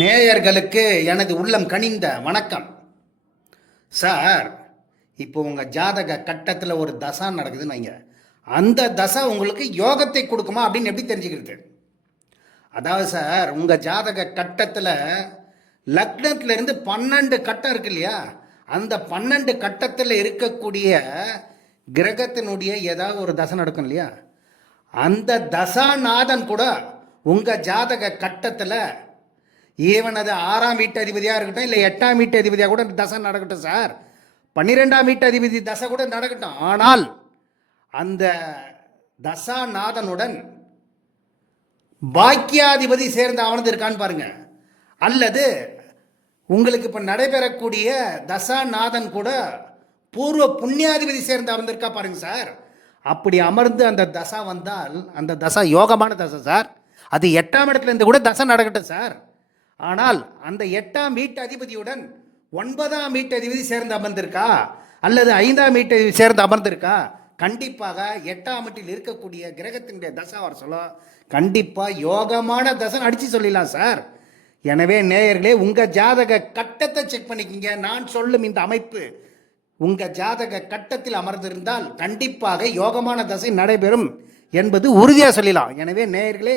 நேயர்களுக்கு எனது உள்ளம் கனிந்த வணக்கம். சார் இப்போ உங்கள் ஜாதக கட்டத்தில் ஒரு தசா நடக்குதுன்னு வைங்க. அந்த தசை உங்களுக்கு யோகத்தை கொடுக்குமா அப்படின்னு எப்படி தெரிஞ்சுக்கிறது? அதாவது சார் உங்கள் ஜாதக கட்டத்தில் லக்னத்திலிருந்து பன்னெண்டு கட்டம் இருக்கு இல்லையா? அந்த பன்னெண்டு கட்டத்தில் இருக்கக்கூடிய கிரகத்தினுடைய ஏதாவது ஒரு தசை நடக்கும் இல்லையா? அந்த தசாநாதன் கூட உங்கள் ஜாதக கட்டத்தில் ஈவன் அது ஆறாம் வீட்டு அதிபதியாக இருக்கட்டும் இல்லை எட்டாம் வீட்டு அதிபதியாக கூட தசை நடக்கட்டும் சார். பன்னிரெண்டாம் வீட்டு அதிபதி தசை கூட நடக்கட்டும். ஆனால் அந்த தசாநாதனுடன் பாக்கியாதிபதி சேர்ந்து அமர்ந்திருக்கான்னு பாருங்க. அல்லது உங்களுக்கு இப்போ நடைபெறக்கூடிய தசாநாதன் கூட பூர்வ புண்ணியாதிபதி சேர்ந்து அமர்ந்திருக்கா பாருங்க சார். அப்படி அமர்ந்து அந்த தசா வந்தால் அந்த தசா யோகமான தசை சார். அது எட்டாம் இடத்துல இருந்து கூட தசை நடக்கட்டும் சார். ஆனால் அந்த எட்டாம் மீட் அதிபதியுடன் ஒன்பதாம் வீட்டு அதிபதி சேர்ந்து அமர்ந்திருக்கா? அல்லது ஐந்தாம் வீட்டு சேர்ந்து அமர்ந்திருக்கா? கண்டிப்பாக எட்டாம் வீட்டில் இருக்கக்கூடிய கிரகத்தினுடைய தசை வர சொல்ல கண்டிப்பாக யோகமான தசை அடித்து சொல்லிடலாம் சார். எனவே நேயர்களே உங்கள் ஜாதக கட்டத்தை செக் பண்ணிக்கிங்க. நான் சொல்லும் இந்த அமைப்பு உங்கள் ஜாதக கட்டத்தில் அமர்ந்திருந்தால் கண்டிப்பாக யோகமான தசை நடைபெறும் என்பது உறுதியாக சொல்லலாம் எனவே நேயர்களே